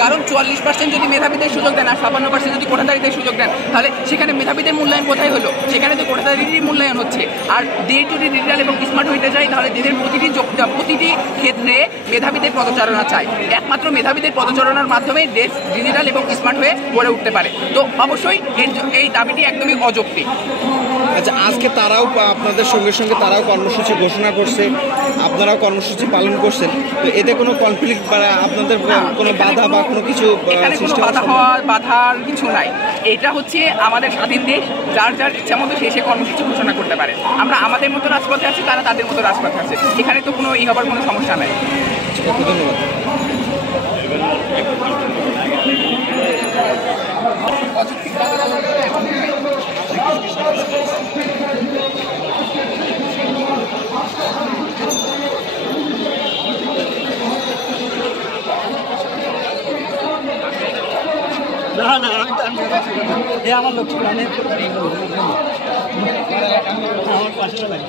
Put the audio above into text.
কারণ 44% যদি মেধাবীদের সুযোগ দেন আর 57% যদি কোটাধারীদের সুযোগ দেন, তাহলে সেখানে মেধাবীদের মূল্যায়ন কোথায় হলো? সেখানে তো কোটাধারীরই মূল্যায়ন হচ্ছে। আর দিয়ে যদি ডিজিটাল এবং স্মার্ট হইতে যায়, তাহলে এদের প্রতিটি ক্ষেত্রে মেধাবীদের পদচারণা চাই। একমাত্র মেধাবীদের পদচারণার মাধ্যমে দেশ ডিজিটাল এবং স্মার্ট হয়ে গড়ে উঠতে পারে। তো অবশ্যই এই দাবিটি একদমই অযৌক্তিক। আচ্ছা, আজকে তারাও আপনাদের সঙ্গে সঙ্গে তারাও কর্মসূচি ঘোষণা করছে, আপনারাও কর্মসূচি পালন করছেন, তো এতে কোনো কনফ্লিক্ট বা আপনাদের কোনো বাধা বা কোনো কিছু বাধার কিছু নাই। এটা হচ্ছে আমাদের স্বাধীন দেশ, যার ইচ্ছা মতো সে কর্মসূচি ঘোষণা করতে পারে। আমরা আমাদের মতো রাজপথে আছি, তারা তাদের মতো রাজপথে আছে। এখানে তো কোনো হবার কোনো সমস্যা নাই। ধন্যবাদ। না না এ আমার লোক ছিল আমার পাশে লাগে